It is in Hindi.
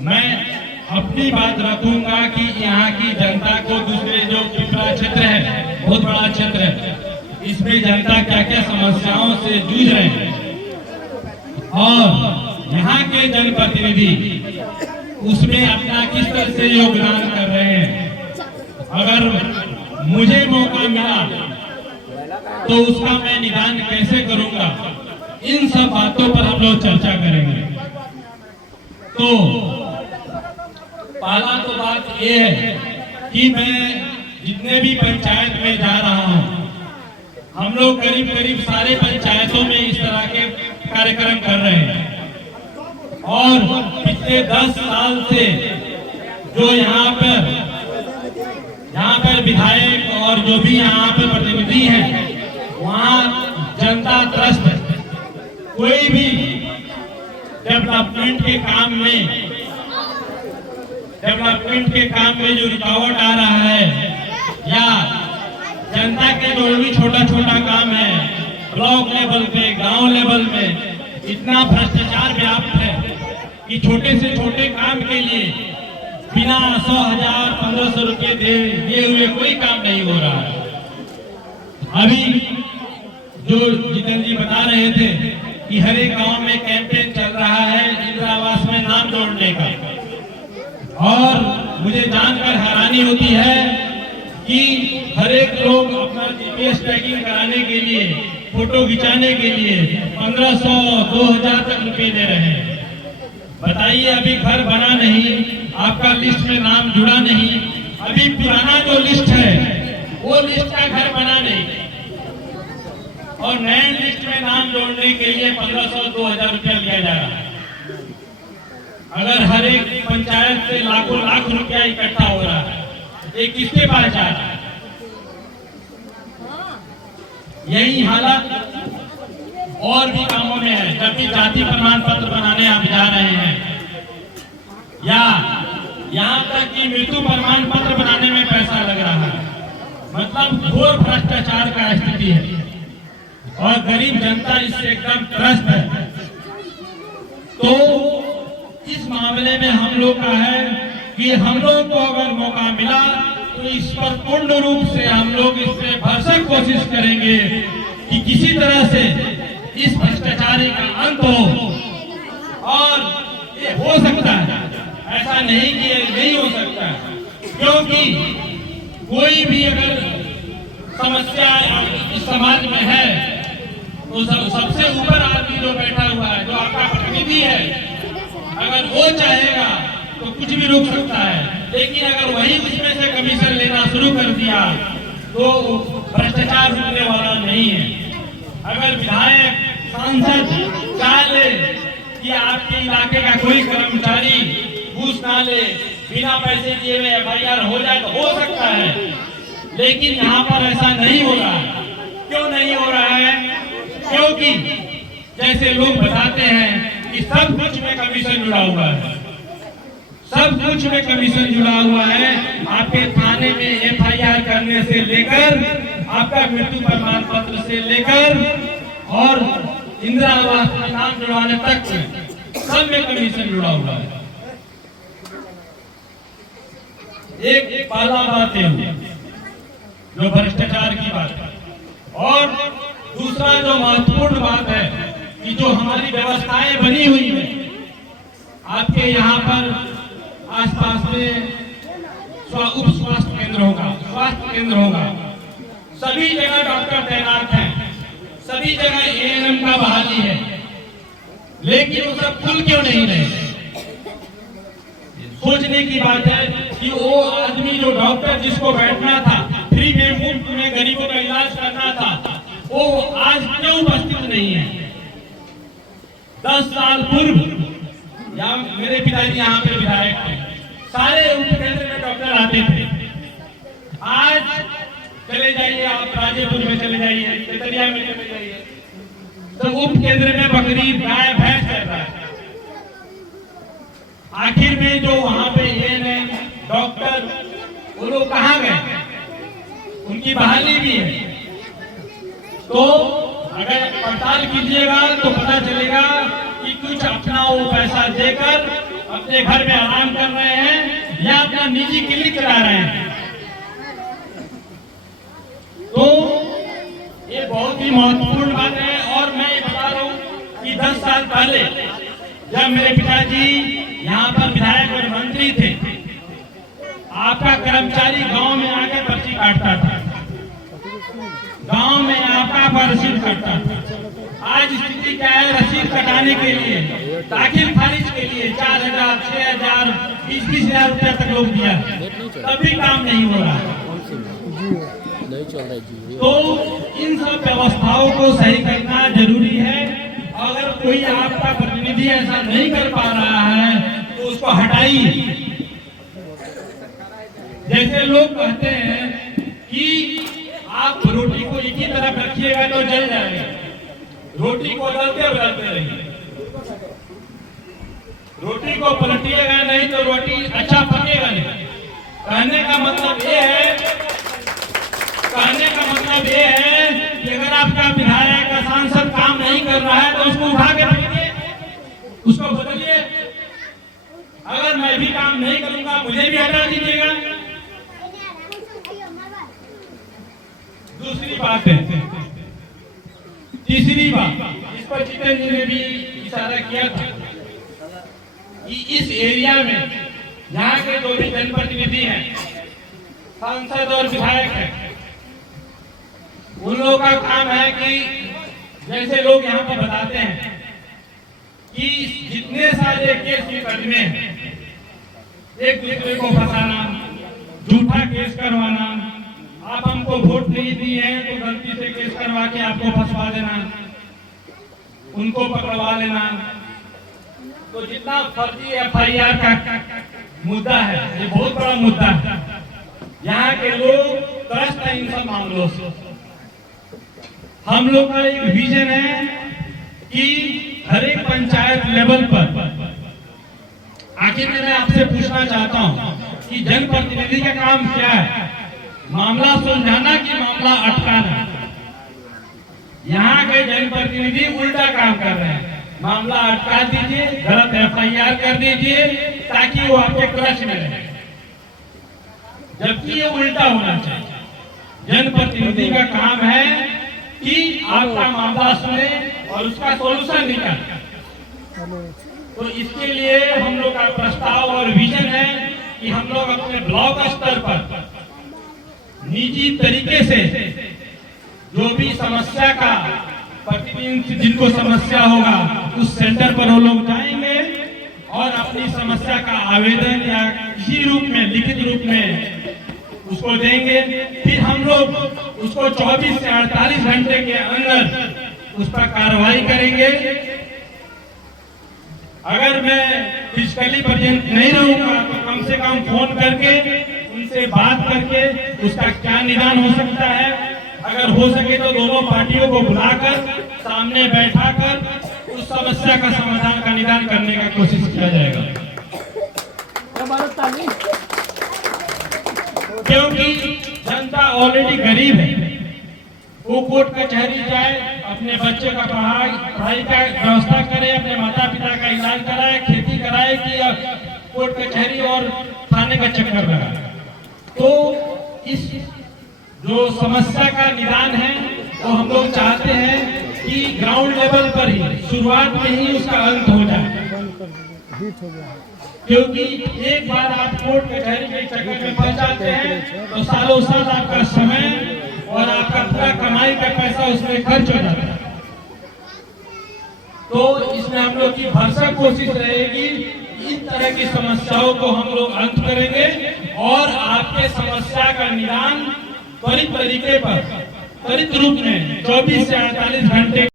मैं अपनी बात रखूंगा कि यहाँ की जनता को दूसरे जो पिपरा क्षेत्र है, बहुत बड़ा क्षेत्र है, इसमें जनता क्या क्या समस्याओं से जूझ रहे हैं और यहाँ के जनप्रतिनिधि उसमें अपना किस तरह से योगदान कर रहे हैं। अगर मुझे मौका मिला तो उसका मैं निदान कैसे करूंगा, इन सब बातों पर हम लोग चर्चा करेंगे। तो पहला तो बात यह है कि मैं जितने भी पंचायत में जा रहा हूं, हम लोग करीब करीब सारे पंचायतों में इस तरह के कार्यक्रम कर रहे हैं और पिछले 10 साल से जो यहाँ पर विधायक और जो भी यहाँ पर प्रतिनिधि हैं, वहाँ जनता त्रस्त है। कोई भी डेवलपमेंट के काम में जो रुकावट आ रहा है या जनता के जो भी छोटा छोटा काम है, ब्लॉक लेवल पे, गांव लेवल में इतना भ्रष्टाचार व्याप्त है कि छोटे से छोटे काम के लिए बिना 100,000 1500 रुपये दिए हुए कोई काम नहीं हो रहा है। अभी जो जितेंद्र जी बता रहे थे कि हर एक गांव में कैंपेन चल रहा है इंदिरा आवास में नाम जोड़ने का, और मुझे जानकर हैरानी होती है कि हर एक लोग अपना जीपीएस टैगिंग कराने के लिए, फोटो खिंचाने के लिए 1500 2000 तक रुपये दे रहे हैं। बताइए, अभी घर बना नहीं, आपका लिस्ट में नाम जुड़ा नहीं, अभी पुराना जो लिस्ट है वो लिस्ट का घर बना नहीं, और नए लिस्ट में नाम जोड़ने के लिए 1500 2000 रुपया लिया जा रहा है। अगर हर एक पंचायत से लाखों लाख रुपया इकट्ठा हो रहा है, ये किसके पास जा रहा है? यही हालत और भी कामों में है। जब भी जाति प्रमाण पत्र बनाने आप जा रहे हैं या यहाँ तक कि मृत्यु प्रमाण पत्र बनाने में पैसा लग रहा है, मतलब घोर भ्रष्टाचार का स्थिति है और गरीब जनता इससे एकदम त्रस्त है। तो इस मामले में हम लोग का है कि हम लोग को अगर मौका मिला तो इस पर पूर्ण रूप से हम लोग इस पे भरसक कोशिश करेंगे कि किसी तरह से इस भ्रष्टाचारी का अंत हो। और ये हो सकता है, ऐसा नहीं कि ये नहीं हो सकता है, क्योंकि कोई भी अगर समस्या इस समाज में है तो सबसे ऊपर आदमी जो बैठा हुआ है, जो आपका प्रतिनिधि है, अगर वो चाहेगा तो कुछ भी रोक सकता है। लेकिन अगर वही उसमें से कमीशन लेना शुरू कर दिया तो भ्रष्टाचार रुकने वाला नहीं है। अगर विधायक सांसद चाह ले कि आपके इलाके का कोई कर्मचारी घूस ना ले, बिना पैसे दिए हुए एफआईआर हो जाए तो हो सकता है, लेकिन यहाँ पर ऐसा नहीं हो रहा है। क्यों नहीं हो रहा है? क्योंकि जैसे लोग बताते हैं कि सब कुछ में कमीशन जुड़ा हुआ है, सब कुछ में कमीशन जुड़ा हुआ है। आपके थाने में एफआईआर करने से लेकर आपका मृत्यु प्रमाण पत्र से लेकर और इंदिरा आवास में नाम जुड़वाने तक सब में कमीशन जुड़ा हुआ है। एक पहला बात है जो भ्रष्टाचार की बात है, और दूसरा जो महत्वपूर्ण बात है कि जो हमारी व्यवस्थाएं बनी हुई है, आपके यहाँ पर आसपास में उप स्वास्थ्य केंद्र होगा, स्वास्थ्य केंद्र होगा, सभी जगह डॉक्टर तैनात हैं, सभी जगह एएनएम का बहाली है, लेकिन वो सब खुल क्यों नहीं रहे? सोचने की बात है कि वो आदमी जो डॉक्टर जिसको बैठना था, फ्री में मुफ्त में गरीबों का इलाज करना था, वो आज क्यों उपस्थित नहीं है? 10 साल पूर्व मेरे पिताजी यहाँ पे विधायक थे, सारे उप केंद्र में डॉक्टर आते थे। आज चले जाइए, आप राजेपुर में चले जाइए, केतरिया में चले जाइए, तो उप केंद्र में बकरी गाय भैंस रहता है। आखिर में जो वहां पे एएनएम डॉक्टर वो लोग कहाँ गए? उनकी बहाली भी है। तो अगर पड़ताल कीजिएगा तो पता चलेगा कि कुछ अपना वो पैसा देकर अपने घर में आराम कर रहे हैं या अपना निजी क्लिनिक चला रहे हैं। तो ये बहुत ही महत्वपूर्ण बात है। और मैं ये बता रहा हूँ कि 10 साल पहले जब मेरे पिताजी यहाँ पर विधायक और मंत्री थे, आपका कर्मचारी गांव में आके पर्ची काटता था, गांव में आपका रसीद काटता था। आज स्थिति क्या है? रसीद कटाने के लिए, दाखिल खारिज के लिए 4,000, 6,000, 20,000 रुपया तक लोग दिया, तभी काम नहीं हो रहा है। तो इन सब व्यवस्थाओं को सही करना जरूरी है। अगर कोई आपका प्रतिनिधि ऐसा नहीं कर पा रहा है तो उसको हटाइए। जैसे लोग कहते हैं कि आप रोटी को एक ही तरफ रखिएगा तो जल जाएगा, रोटी को बदलते बदलते रहिए। रोटी को पलटिएगा नहीं तो रोटी अच्छा पकेगा नहीं। कहने का मतलब ये है कि अगर आपका विधायक का सांसद काम नहीं कर रहा है तो उसको उठा के रखिए, उसको बदलिए। अगर मैं भी काम नहीं करूंगा मुझे भी हटा दीजिएगा। दूसरी बात है, तीसरी बात, इस पर जितेंद्र जी ने भी इशारा किया था कि इस एरिया में यहाँ के जो भी जनप्रतिनिधि हैं, सांसद और विधायक हैं, उन लोगों का काम है कि जैसे लोग यहाँ पर बताते हैं कि जितने सारे केस मुकदमे हैं, एक दूसरे को फंसाना, झूठा केस करवाना, आप हमको वोट नहीं दिए हैं तो गलती से केस करवा के आपको फंसवा देना, उनको पकड़वा लेना। तो जितना फर्जी FIR का मुद्दा है, ये बहुत बड़ा मुद्दा है। यहाँ के लोग त्रस्त हैं इन सब मामलों से। हम लोग का एक विजन है कि हर एक पंचायत लेवल पर, आखिर में मैं आपसे पूछना चाहता हूँ कि जनप्रतिनिधि का काम क्या है? मामला सुलझाना कि मामला अटकाना? यहाँ के जनप्रतिनिधि उल्टा काम कर रहे हैं। मामला अटका दीजिए, गलत FIR कर दीजिए ताकि वो आपके क्लच में रहे, जबकि ये उल्टा होना चाहिए। जनप्रतिनिधि का काम है कि आपका मामला सुने और उसका सॉल्यूशन निकाले। तो इसके लिए हम लोग का प्रस्ताव और विजन है कि हम लोग अपने ब्लॉक स्तर पर निजी तरीके से जो भी समस्या का प्रतिदिन जिनको समस्या होगा उस सेंटर पर वो लोग जाएंगे और अपनी समस्या का आवेदन या किसी रूप में, लिखित रूप में उसको देंगे। फिर हम लोग उसको 24 से 48 घंटे के अंदर उस पर कार्रवाई करेंगे। अगर मैं फिजिकली प्रेजेंट नहीं रहूंगा तो कम से कम फोन करके उनसे बात करके उसका क्या निदान हो सकता है, अगर हो सके तो दोनों पार्टियों को बुलाकर सामने बैठाकर उस समस्या का समाधान का निदान करने का कोशिश किया जाएगा। क्योंकि जनता ऑलरेडी गरीब है, वो कोर्ट कचहरी जाए, अपने बच्चे का पढ़ाई का व्यवस्था करे, अपने माता पिता का इलाज कराए, खेती कराए कि कोर्ट कचहरी और थाने का चक्कर लगाए। तो इस जो समस्या का निदान है वो हम लोग चाहते हैं कि ग्राउंड लेवल पर ही, शुरुआत में ही उसका अंत हो जाए। क्योंकि एक बार आप कोर्ट कचहरी के चक्कर में फंस जाते हैं तो सालों साल आपका समय और आपका पूरा कमाई का पैसा उसमें खर्च हो जाता है। तो इसमें हम लोग की भरसक कोशिश रहेगी, इस तरह की समस्याओं को हम लोग अंत करेंगे और आपके समस्या का निदान त्वरित तरीके पर, त्वरित रूप में 24 से 48 घंटे